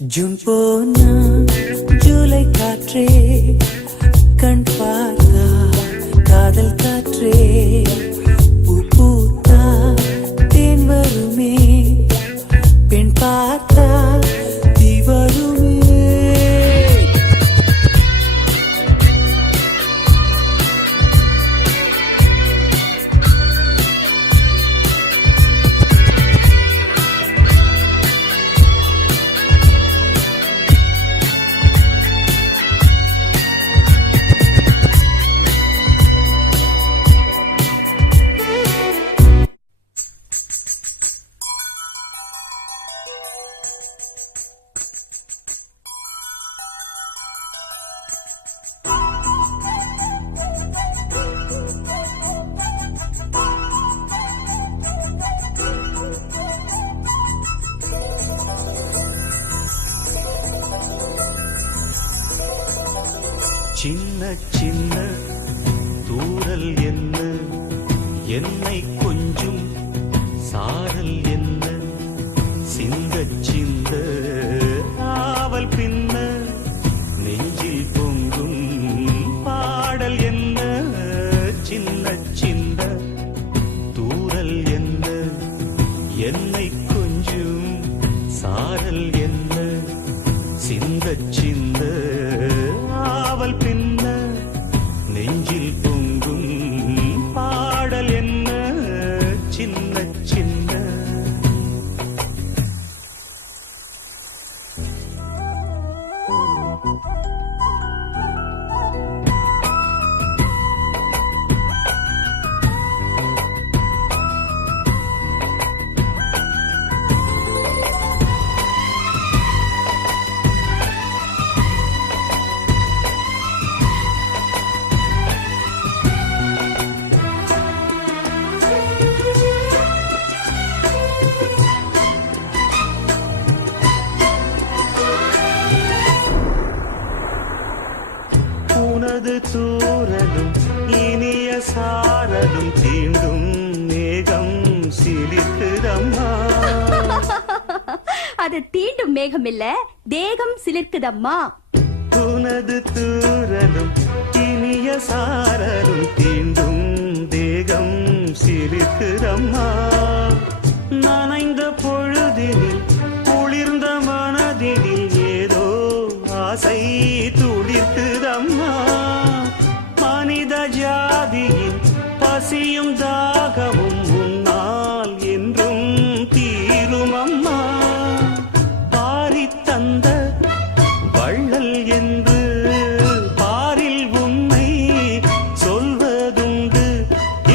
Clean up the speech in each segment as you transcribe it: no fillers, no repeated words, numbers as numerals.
June போனா ஜூலை காற்றே கண் பார்த்தா காதல் காற்றே பூ பூத்தா தேன் வருமே பெண் பார்த்தா தீ வருமே சின்ன சின்ன தூரல் என்ன என்னை கொஞ்சம் சாரல் என்ன சிந்த சிந்த ஆவல் பின்ன நெஞ்சில் பொங்கும் பாடல் என்ன சின்ன சின்ன தூரல் என்ன என்னை கொஞ்சம் சாரல் என்ன சிந்த சிந்த ஆவல் பின்ன நெஞ்சில் பொங்கும் பாடல் என்ன சின்ன சின்ன உனது தூரலும் இனிய சாரலும் தீண்டும் மேகம் சிலிர்க்குதம்மா. அது தீண்டும் மேகம் இல்ல, தேகம் சிலிர்க்குதம்மா. உனது தூரலும் இனிய சாரலும் தீண்டும் தேகம் சிலிர்க்குதம்மா. நனைந்த பொழுதினில் குளிர்ந்த மனதினில் ஏதோ ஆசை துளிர்க்குதம்மா. மனித ஜாதியின் பசியும் தாகமும் முன்னால் என்றும் தீருமம்மா. பாரி தந்த வள்ளல் என்று பாரில் உன்னை சொல்வதுண்டு.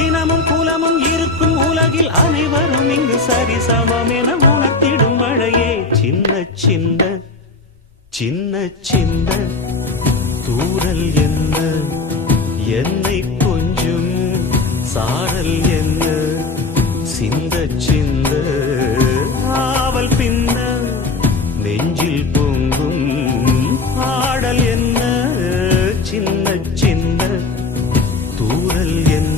இனமும் குலமும் இருக்கும் உலகில் அனைவரும் இங்கு சரிசமம் என உணர்த்திடும் மழையே. சின்ன சின்ன சின்ன சின்ன தூரல் என்ன என்னை கொஞ்சம் சாரல் என்ன சிந்த சிந்த ஆவல் பின்ன நெஞ்சில் பொங்கும் பாடல் என்ன சின்ன சின்ன தூரல் என்ன.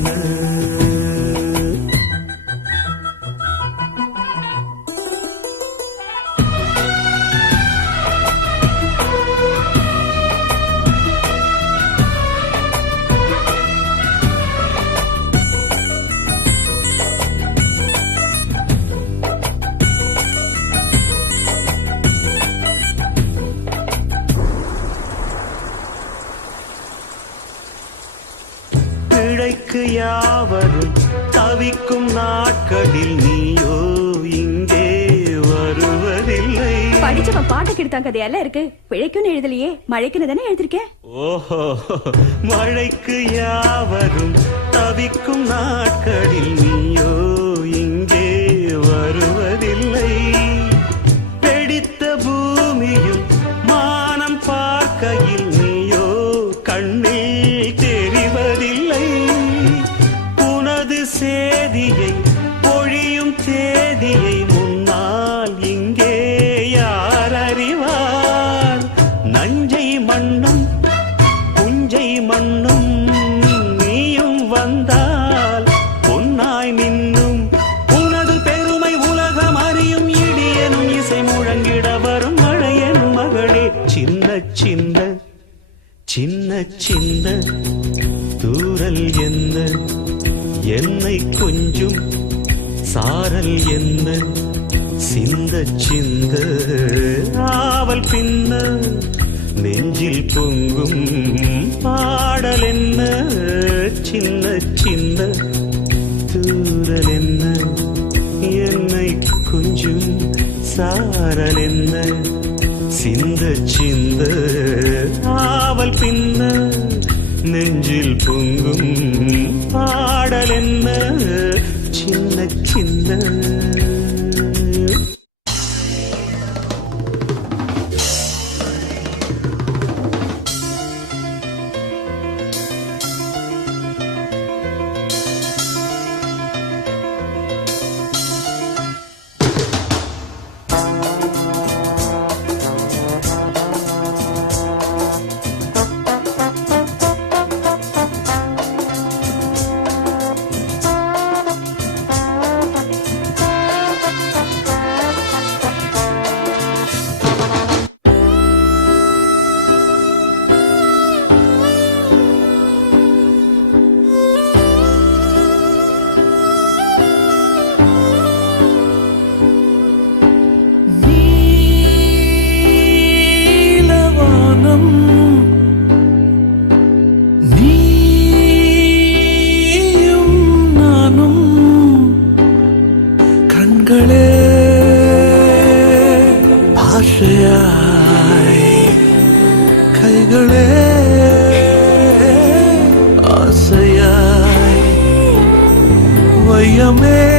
பிழைக்கு யாவரும் தவிக்கும் நாட்களில் நீயோ இங்கே வருவதில்லை. படிச்சவன் பாட்டு கெடுத்தாங்க கதையெல்லாம் இருக்கு. பிழைக்குன்னு எழுதலையே, மழைக்குன்னு தானே எழுதிருக்கேன். ஓஹோ, மழைக்கு யாவரும் தவிக்கும் நாட்களில் நீயோ இங்கே வருவதில்லை. வெடித்த பூமியும் மானம் பார்க்கையில் நீயோ கண்ணில் தெரிவதில்லை. உனது சேதியை பொழியும் தேதியை முன்னால் இங்கே யார் அறிவார்? நஞ்சை மண்ணும் புஞ்சை மண்ணும் நீயும் வந்தால் பொன்னாய் நின்னும். உனது பெருமை உலகம் அறிய சின்ன சின்ன சின்ன தூரல் என்ன என்னை கொஞ்சம் சாரல் என்ன சிந்த சிந்த ஆவல் பின்ன நெஞ்சில் பொங்கும் பாடல் என்ன சின்ன சின்ன தூரல் என்ன என்னை கொஞ்சம் சாரல் என்ன சிந்த சிந்த ஆவல் பின்ன நெஞ்சில் பொங்கும் பாடல் என்ன சின்ன சின்ன கண்களே பாஷையாய் கைகளே ஆசையாய் வையமே